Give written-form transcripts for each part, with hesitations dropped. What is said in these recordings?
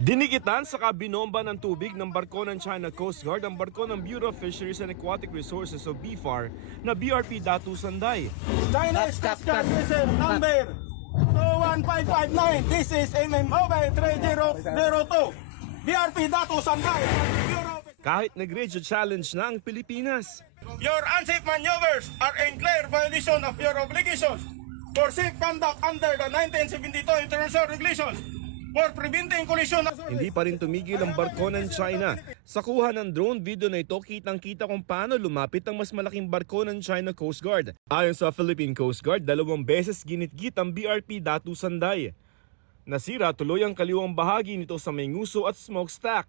Dinikitan sa kabinomba ng tubig ng barko ng China Coast Guard ang barko ng Bureau of Fisheries and Aquatic Resources o BFAR na BRP Datu Sanday. Chinese Coast Guard vessel number 21559. This is MMOB 3002. BRP Datu Sanday. Kahit nag-radio challenge na ang Pilipinas. Your unsafe maneuvers are in clear violation of your obligations for safe conduct under the 1972 International Regulations for preventing collision. Hindi pa rin tumigil ang barko ng China. Sa kuha ng drone video na ito, kitang-kita kung paano lumapit ang mas malaking barko ng China Coast Guard. Ayon sa Philippine Coast Guard, 2 beses ginitgit ang BRP Datu Sanday. Nasira tuloy ang kaliwang bahagi nito sa may nguso at smokestack.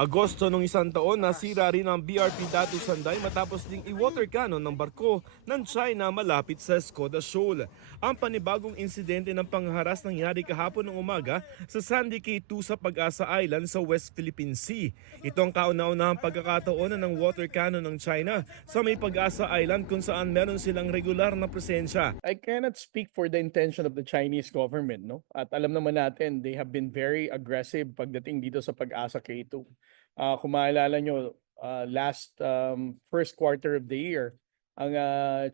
Agosto nung isang taon, nasira rin ang BRP Datu Sanday matapos ding i-water cannon ng barko ng China malapit sa Skoda Shoal. Ang panibagong insidente ng pangharas nangyari kahapon ng umaga sa Sandy Cay 2 sa Pag-asa Island sa West Philippine Sea. Ito ang kauna-unahang pagkakataon ng water cannon ng China sa may Pag-asa Island kung saan meron silang regular na presensya. I cannot speak for the intention of the Chinese government, no? At alam naman natin, they have been very aggressive pagdating dito sa Pag-asa K2. Kung maalala nyo, last first quarter of the year, ang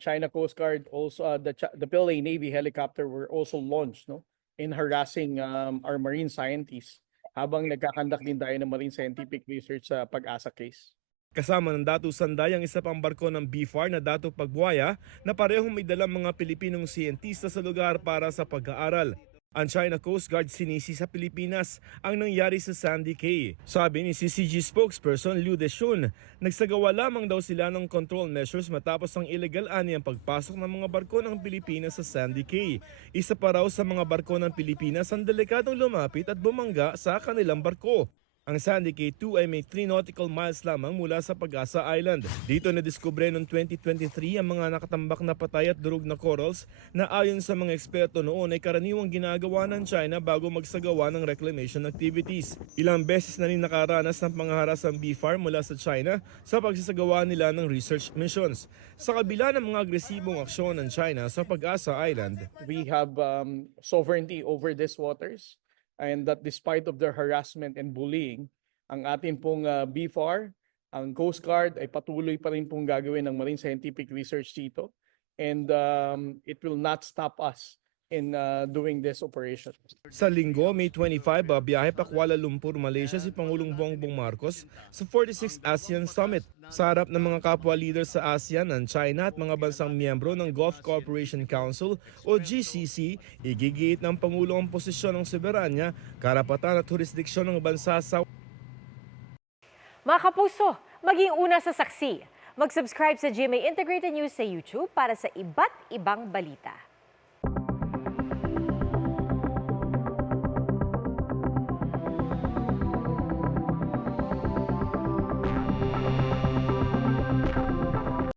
China Coast Guard, also the PLA Navy helicopter were also launched, no, in harassing our marine scientists habang nagkakandak din tayo ng marine scientific research sa Pag-asa case. Kasama ng Datu Sanday ang isa pang barko ng BFAR na Datu Pagbuaya na parehong may dalang mga Pilipinong siyentista sa lugar para sa pag-aaral. Ang China Coast Guard sinisi sa Pilipinas ang nangyari sa Sandy Cay. Sabi ni CCG spokesperson Liu Deschun, nagsagawa lamang daw sila ng control measures matapos ang illegal ani ang pagpasok ng mga barko ng Pilipinas sa Sandy Cay. Isa pa raw sa mga barko ng Pilipinas ang delikadong lumapit at bumangga sa kanilang barko. Ang Sandy Cay 2 ay may 3 nautical miles lamang mula sa Pag-asa Island. Dito nadiskubre noong 2023 ang mga nakatambak na patay at durog na corals na ayon sa mga eksperto noon ay karaniwang ginagawa ng China bago magsagawa ng reclamation activities. Ilang beses na rin nakaranas ng pangharas ang BFAR mula sa China sa pagsasagawa nila ng research missions. Sa kabila ng mga agresibong aksyon ng China sa Pag-asa Island, We have sovereignty over these waters, and that despite of their harassment and bullying, ang atin pong BFAR, ang Coast Guard ay patuloy pa rin pong gagawin ng marine scientific research dito, and it will not stop us in doing this operation. sa linggo, May 25, biyahe pa Kuala Lumpur, Malaysia si Pangulong Bongbong Marcos sa 46th ASEAN Summit. Sa harap ng mga kapwa leaders sa ASEAN, ng China at mga bansang miyembro ng Gulf Cooperation Council o GCC, igigit ng Pangulo ang posisyon ng soberanya, karapatan at jurisdiksyon ng bansa sa... Mga kapuso, maging una sa saksi. Mag-subscribe sa GMA Integrated News sa YouTube para sa iba't ibang balita.